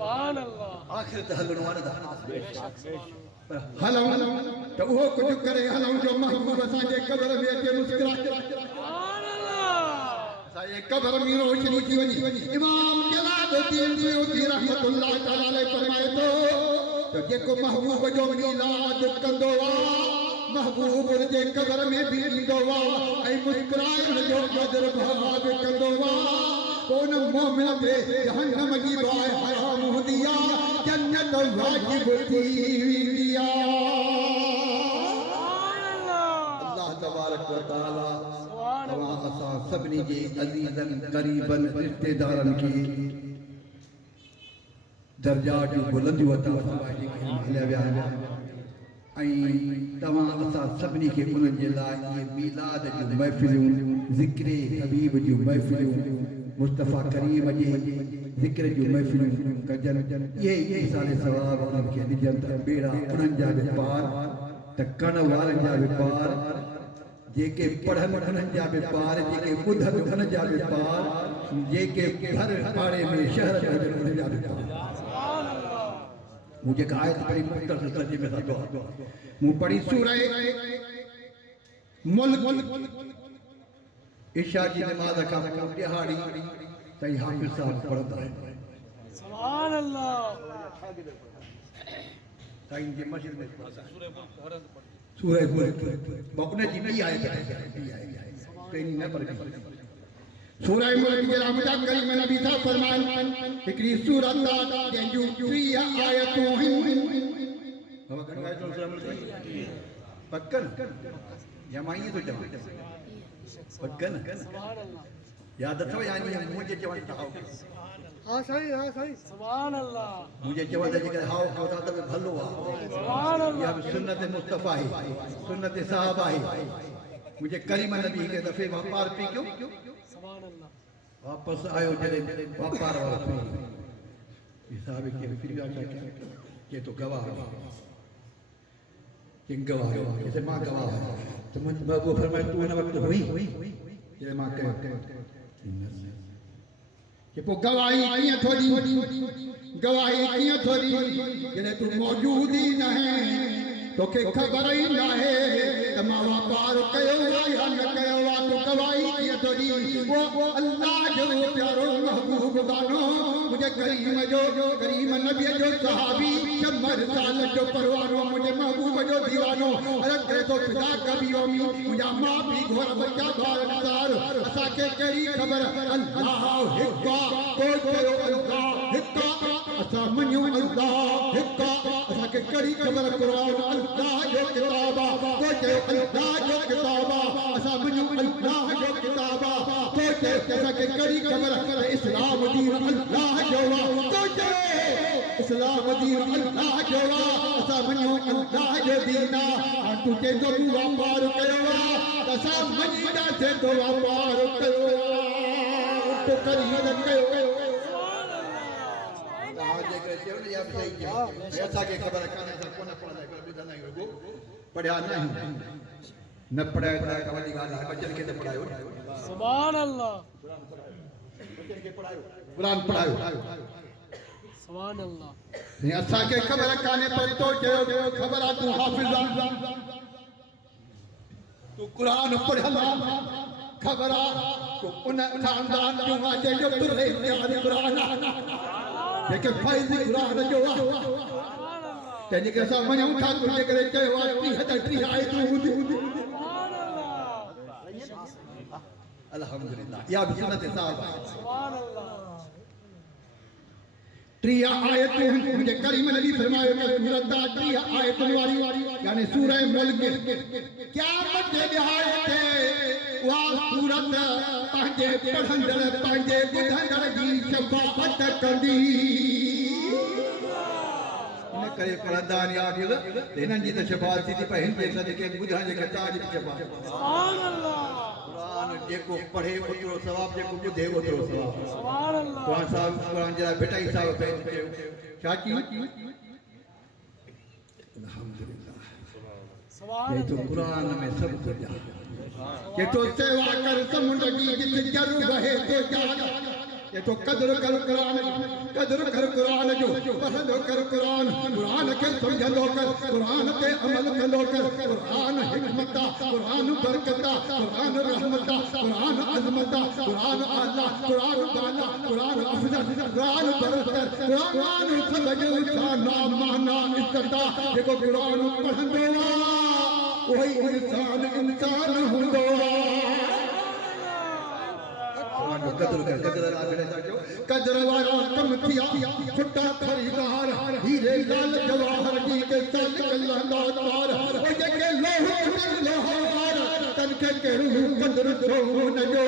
सुभान अल्लाह आखिर त हलणो आहे हलऊं तो वो कुछ करे हलऊं जो महबूब असांजे कब्र में अचे मुस्कुरा सुभान अल्लाह असांजे कब्र में रोशनी थी वञे इमाम जलालुद्दीन सयूती रहमतुल्लाह तआला अलैहि फरमाए तो जेको महबूब जो मीलाद कंदो महबूब जे कब्र में भी ईंदो ऐं मुस्कुराइण जो अजर भाग कंदो कोन मोमिन ते जहन्नम जी बाहि हराम हूंदी आहे जन्नत वाजिब थी वेंदी आहे अल्लाह तबारक व तआला तव्हां असां सभिनी जे अज़ीज़न क़रीबन रिश्तेदारनि खे दर्जात जूं बुलंदियूं अता फरमाए जेके हलिया विया आहिनि ऐं तव्हां असां सभिनी खे उन्हनि जे लाइ इहे मीलाद जूं महफ़िलूं ज़िक्र हबीब जूं महफ़िलूं मुस्तफ़ा करीम जे ज़िक्र जूं महफ़िलूं कजनि इहे साले सवाब उन्हनि खे ॾिजनि त ॿेड़ा उन्हनि जा बि पार त कण वारनि जा बि पार जेके पढ़नि उन्हनि जा बि पार जेके ॿुधनि उन्हनि जा बि पार जेके हर पाड़े में शहर में उन्हनि जा बि पार मुझे आयत पढ़ी मुख्तसर तर्जुमे में था मूं पढ़ी सूरह मुल्क इशा जी नमाज का दिहाड़ी सही हाफिज साहब पढ़ता है सुभान अल्लाह साईं जी मस्जिद में सूरह मुल्क बकने जी नहीं आए कहीं न पढ़ी सूरह मुल्क जे रामदा करीम नबी था फरमान हिकड़ी सूरत जंहिंजूं 30 आयतूं आहिनि बाबा कहिड़ी आयतूं सूरह मुल्क पक्कन या मां ईअं थो चवां पक्कन सुभान अल्लाह याद अथव यानी मुंहिंजे चवण था हां सही सुभान अल्लाह मुंहिंजे चवण ते जेकर हाओ कयो था त भलो आहे सुभान अल्लाह या सुन्नत मुस्तफा है सुन्नत साहब है मुझे करीम नबी के दफे व्यापार पी क्यों सुभान अल्लाह वापस आयो जॾहिं व्यापार वारो हिसाब के फिर के तो गवाह कि गवाह जैसे मां गवाह है तो मुझे वो फरमाए तू न वक्त हुई जे मां कह कि पो गवाही कियां थोड़ी गवाही कियां थोड़ी जॾहिं तू मौजूद ही न है तोखे ख़बर ही न है त मां वापार कयो या न कयो तू गवाही कियां थोड़ी वो अल्लाह जो प्यारो महबूब गानो मुझे करीम नबी जो सहाबी 100 साल जो परवानो मुझे महबूब जो दीवानो अरे करे तो फिदा कभी ओमी मुझा मां भी घोर बच्चा बार नजार असा के करी खबर अल्लाह हिक्का तो कयो अल्लाह हिक्का असा मन्यो अल्लाह हिक्का असा के करी खबर कुरान अल्लाह जो किताबा तो कयो अल्लाह जो किताबा असा मन्यो अल्लाह जो किताबा तो कयो असा के करी खबर इस्लाम दीन अल्लाह जो तो कयो इस्लाम दीन अल्लाह जो असा मन्यो अल्लाह जो दीना तुझे तो व्यापार कयो असा मनीदा से तो व्यापार कयो तो करी न कयो ऐसा के खबर काने त कोन पढ़दा है बुधंदा आहियूं पढ़िया न पढ़ायो त कवडी ॻाल्हि आहे बचन खे त पढ़ायो सुभान अल्लाह बचन खे पढ़ायो कुरान पढ़ायो सुभान अल्लाह ये असा के खबर काने पर तो चयो खबर आ तू हाफिज तू कुरान पढ़ला खबर आ तो उन खानदान जो वाजे जो तुरे प्यारे कुरान जेके फैज़ कुरान जो तेने के सब मने उठा को जे करे चयो आ 30 आयतूं हुंदी सुभान अल्लाह अल्हम्दुलिल्लाह या भी सुन्नत साहब सुभान अल्लाह 30 आयतूं मुझे करीम नबी फरमायो कि सूरत 30 आयतूं वारी यानी सूरह मुल्क क़यामत जे ॾिहाड़े ते वा सूरत पंहिंजे पढ़ंदड़ पंहिंजे ॿुधंदड़ जी शफ़ाअत कंदी इन करे पढ़ंदा आहिनि हिननि जी त शफ़ाअत थींदी पर हिन जे सदिके ॿुधण जे ताज जी शफ़ाअत सुभान अल्लाह कुरान जेको पढ़े ओतिरो सवाब जेको ॿुधे ओतिरो सवाब सुभान अल्लाह कुरान साहब कुरान जे लाइ बेटा साहब चयो छा चई अल्हम्दुलिल्लाह सुभान ये तो कुरान में सब कुछ है कि तो सेवा कर समुंड की जित जरू रहे तो जा ये तो कदर कर कुरान जो पढ़ंदो कर कुरान के समझंदो कर कुरान ते अमल कंदो कर कुरान हिकमता कुरान बरकता कुरान रहमता कुरान अजमता कुरान आला कुरान बाला कुरान अफजल कुरान बरकत कुरान समझो ना माना इज्जता जेको कुरान पढ़ंदो वही इंसान हूंदो कदर वारा कम थिया छुट्टा खरीदार हीरे लाल जवाहर जी के सल कलंदा तार ओ जेके लोह कर लोहार तन के केहू कदर सोन जो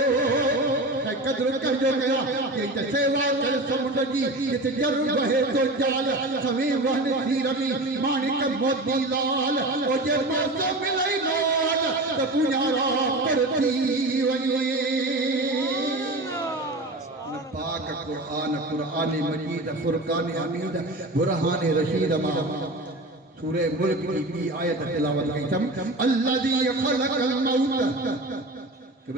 कदर कर जो गया ये सेवा कर समुंड जी इस जर बहे तो जाल सवी वन थी रमी माणिक मोती लाल ओ जे मौसम मिलई लाल त पुजारा परती वई पाक कुरान कुरान मजीद फुरकान हमीद बुरहान रशीद मा सूरह मुल्क की आयत तिलावत की अल्लज़ी खलक़ल मौत